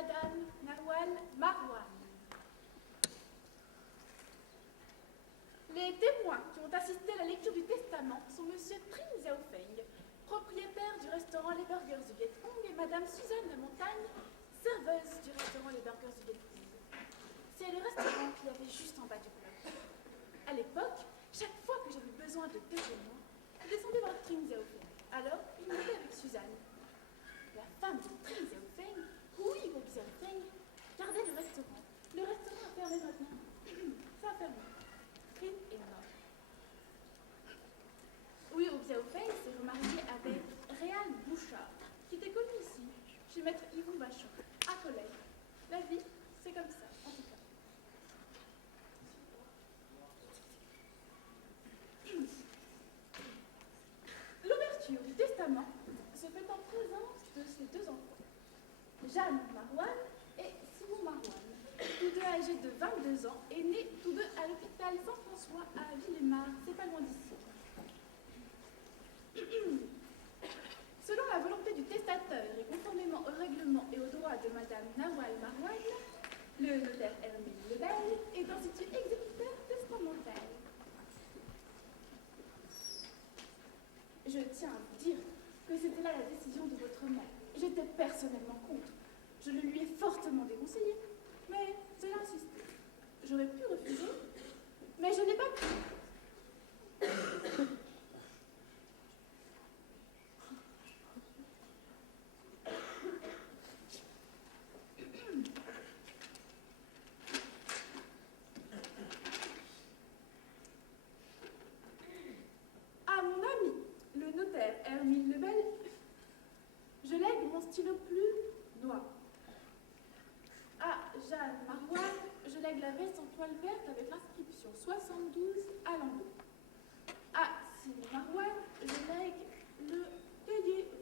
Madame Nawal Marwan. Les témoins qui ont assisté à la lecture du testament sont M. Trin Xiaofeng, propriétaire du restaurant Les Burgers du Viet Cong, et Madame Suzanne Lamontagne, serveuse du restaurant Les Burgers du Viet Cong. C'est le restaurant qu'il y avait juste en bas du bloc. À l'époque, chaque fois que j'avais besoin de témoins, je descendais voir Trin Xiaofeng. Alors, il m'était avec Suzanne. La femme de Trin Xiaofeng, Hui Wu Xiaofeng, gardait le restaurant. Le restaurant a fermé maintenant. Ça a fermé. Trin est mort. Hui Wu Xiaofeng s'est remarié avec Réal Bouchard, qui était connu ici, chez Maître Yvon Vachon, à Collège. La vie, c'est comme ça, en tout cas. L'ouverture du testament se fait en présence de ses deux enfants, Jeanne Marwan et Simon Marwan, tous deux âgés de 22 ans et nés tous deux à l'hôpital Saint-François à Villemar, c'est pas loin d'ici. Selon la volonté du testateur et conformément au règlement et au droit de Madame Nawal Marwan, le notaire Hermine Lebel est institué exécuteur testamentaire. Je tiens à vous dire que c'était là la décision de votre mère. J'étais personnellement contre. Je le lui ai fortement déconseillé, mais elle a insisté. J'aurais pu refuser, mais je n'ai pas pu. À mon ami, le notaire Hermine Lebel, je lègue mon stylo plume noir. À Jeanne Marwan, je lègue la veste en toile verte avec l'inscription 72 à l'endos. À Simon Marwan, je lègue le cahier rouge.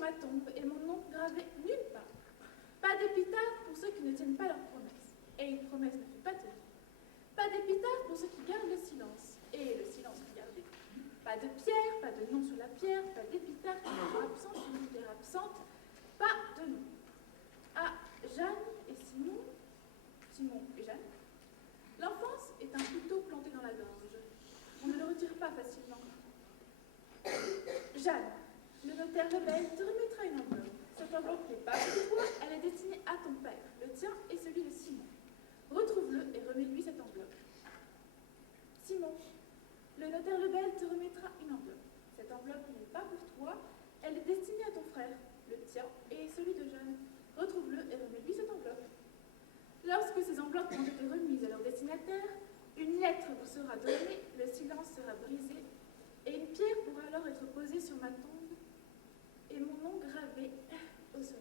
Ma tombe et mon nom gravé nulle part. Pas d'épitaphe pour ceux qui ne tiennent pas leurs promesses. Et une promesse ne fait pas tenir. Pas d'épitaphe pour ceux qui gardent le silence. Et le silence est gardé. Pas de pierre, pas de nom sur la pierre, pas d'épitaphe pour les gens absents sur une terre absente. Pas de nom. À Jeanne et Simon et Jeanne, l'enfance est un couteau planté dans la gorge. On ne le retire pas facilement. Jeanne, le notaire Lebel te remettra une enveloppe. Cette enveloppe n'est pas pour toi, elle est destinée à ton père, le tien et celui de Simon. Retrouve-le et remets-lui cette enveloppe. Simon, le notaire Lebel te remettra une enveloppe. Cette enveloppe n'est pas pour toi, elle est destinée à ton frère, le tien et celui de Jeanne. Retrouve-le et remets-lui cette enveloppe. Lorsque ces enveloppes ont été remises à leur destinataire, une lettre vous sera donnée, le silence sera brisé, et une pierre pourra alors être posée sur ma tombe et mon nom gravé au sommet.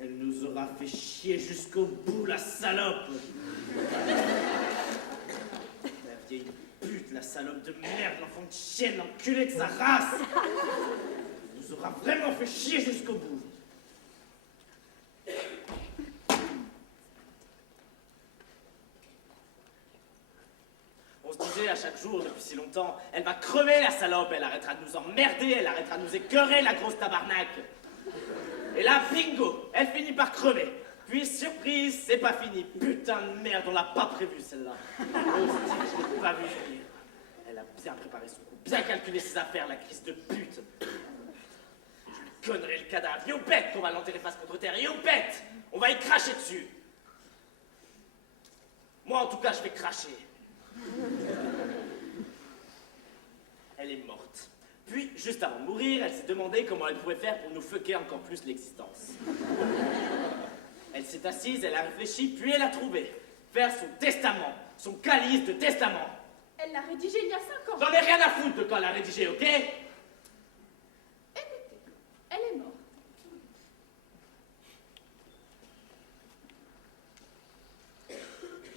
Elle nous aura fait chier jusqu'au bout, la salope. La vieille pute, la salope de merde, l'enfant de chienne, l'enculé de sa race. Elle nous aura vraiment fait chier jusqu'au bout. On se disait à chaque jour depuis si longtemps, elle va crever la salope, elle arrêtera de nous emmerder, elle arrêtera de nous écœurer, la grosse tabarnak. Et là, bingo, elle finit par crever. Puis, surprise, c'est pas fini. Putain de merde, on l'a pas prévu celle-là. Oh, je l'ai pas vu venir. Elle a bien préparé son coup, bien calculé ses affaires, la crise de pute. connerie, le cadavre. You bet qu'on va l'enterrer face contre terre. You bet. On va y cracher dessus. Moi, en tout cas, je vais cracher. Elle est morte. Puis, juste avant de mourir, elle s'est demandé comment elle pouvait faire pour nous fucker encore plus l'existence. Elle s'est assise, elle a réfléchi, puis elle a trouvé. Faire son testament, son calice de testament. Elle l'a rédigé il y a 5 ans. J'en ai rien à foutre de quand elle l'a rédigé, ok? Écoutez, elle est morte.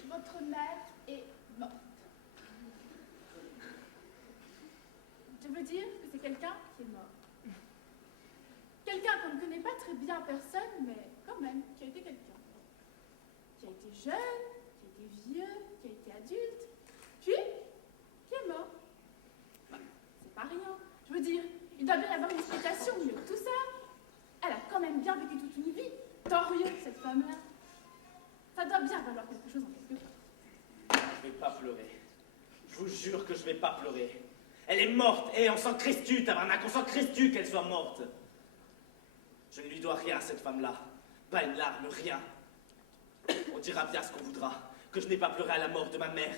Votre mère est morte. Je veux dire que c'est quelqu'un qui est mort. Quelqu'un qu'on ne connaît pas très bien personne, mais quand même, qui a été quelqu'un. Qui a été jeune, qui a été vieux, qui a été adulte, puis qui est mort. C'est pas rien. Je veux dire, il doit bien y avoir une explication mieux que tout ça. Elle a quand même bien vécu toute une vie. Torieux, cette femme-là. Ça doit bien valoir quelque chose en quelque part. Je vais pas pleurer. Je vous jure que je vais pas pleurer. Elle est morte, et on s'en crisse-tu, tabarnak, on s'en crisse-tu qu'elle soit morte. Je ne lui dois rien à cette femme-là. Pas une larme, rien. On dira bien ce qu'on voudra, que je n'ai pas pleuré à la mort de ma mère.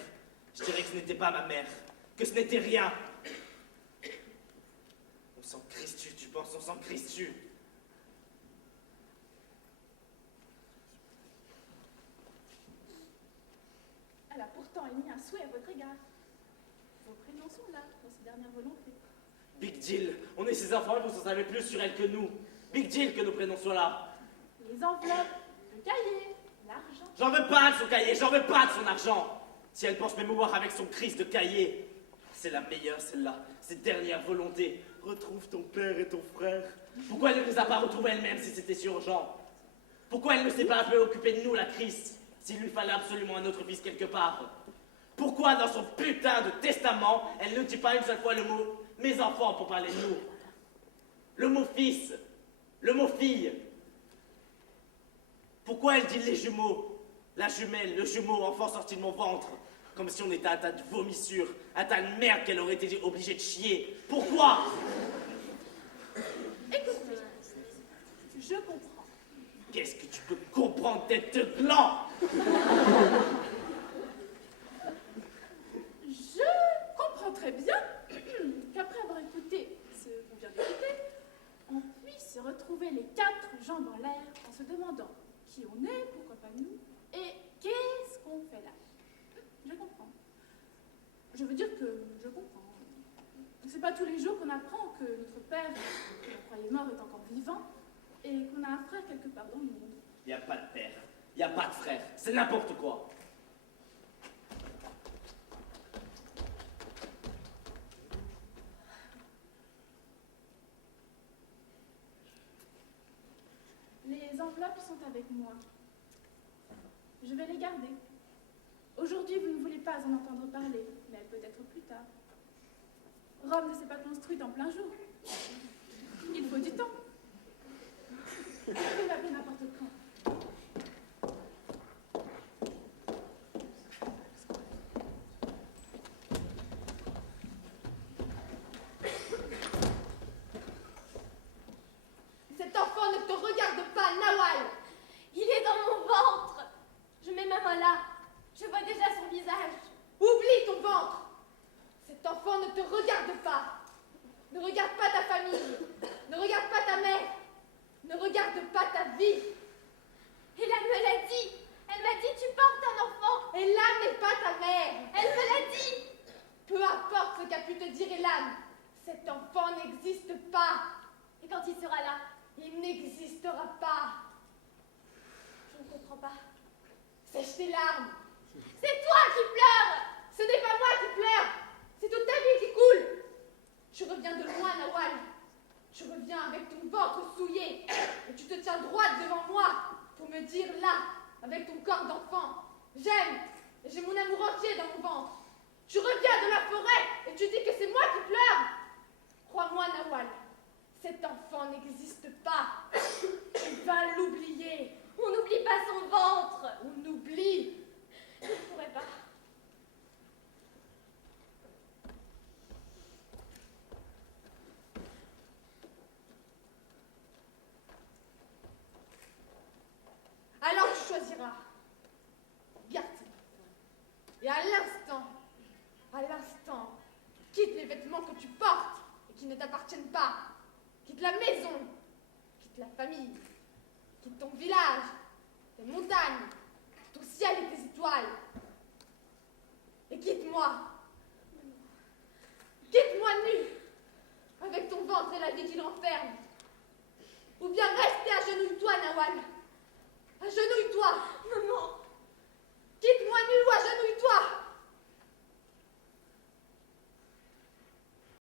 Je dirais que ce n'était pas ma mère, que ce n'était rien. On s'en crisse-tu, tu penses, on s'en crisse-tu. Elle a pourtant émis un souhait à votre égard. Vos prénoms sont là, dans ses dernières volontés. Big deal, on est ses enfants et vous en savez plus sur elle que nous. Big deal que nos prénoms soient là. Les enveloppes, le cahier, l'argent. J'en veux pas de son cahier, j'en veux pas de son argent. Si elle pense m'émouvoir avec son Christ de cahier, c'est la meilleure celle-là, ses dernières volontés. Retrouve ton père et ton frère. Pourquoi elle ne les a pas retrouvés elle-même si c'était si urgent? Pourquoi elle ne s'est pas préoccupée de nous, la Christ, s'il lui fallait absolument un autre fils quelque part? Pourquoi dans son putain de testament, elle ne dit pas une seule fois le mot « mes enfants » pour parler de nous? Le mot « fils », le mot « fille ». Pourquoi elle dit les jumeaux, la jumelle, le jumeau, enfant sorti de mon ventre, comme si on était un tas de vomissures, un tas de merde qu'elle aurait été obligée de chier? Pourquoi? Écoutez, je comprends. Qu'est-ce que tu peux comprendre, tête de gland? Je comprends très bien qu'après avoir écouté ce qu'on vient d'écouter, on puisse retrouver les 4 jambes en l'air en se demandant qui on est, pourquoi pas nous, et qu'est-ce qu'on fait là. Je comprends. Je veux dire que je comprends. C'est pas tous les jours qu'on apprend que notre père, qu'on croyait mort, est encore vivant, et qu'on a un frère quelque part dans le monde. Il n'y a pas de père, il n'y a pas de frère, c'est n'importe quoi. Les enveloppes sont avec moi. Je vais les garder. Aujourd'hui, vous ne voulez pas en entendre parler, mais peut-être plus tard. Rome ne s'est pas construite en plein jour. Il faut du temps. Vous pouvez m'appeler n'importe quand. Cet enfant ne te regarde pas, Nawal. Il est dans mon ventre. Je mets ma main là. Je vois déjà son visage. Oublie ton ventre. Cet enfant ne te regarde pas. Ne regarde pas ta famille. Ne regarde pas ta mère. Ne regarde pas ta vie. Hélène me l'a dit. Elle m'a dit tu portes un enfant. Elam n'est pas ta mère. Elle me l'a dit. Peu importe ce qu'a pu te dire Elam, cet enfant n'existe pas. Et quand il sera là, Il n'existera pas. je ne comprends pas. Sèche tes larmes. C'est toi qui pleures. Ce n'est pas moi qui pleure. C'est toute ta vie qui coule. Tu reviens de loin, Nawal. Tu reviens avec ton ventre souillé. Et tu te tiens droite devant moi pour me dire là, avec ton corps d'enfant, j'aime et j'ai mon amour entier dans mon ventre. Tu reviens de la forêt et tu dis que c'est moi qui pleure. Crois-moi, Nawal, cet enfant n'existe pas. Tu vas l'oublier. On n'oublie pas son ventre. On oublie. Je ne pourrais pas. choisiras. Garde tes vêtements. Et à l'instant, quitte les vêtements que tu portes et qui ne t'appartiennent pas. Quitte la maison, quitte la famille, quitte ton village, tes montagnes, ton ciel et tes étoiles. Et quitte-moi. Quitte-moi nu, avec ton ventre et la vie qui l'enferme. Ou bien reste et agenouille-toi, Nawal. Agenouille-toi. Maman. Quitte-moi nu ou agenouille-toi.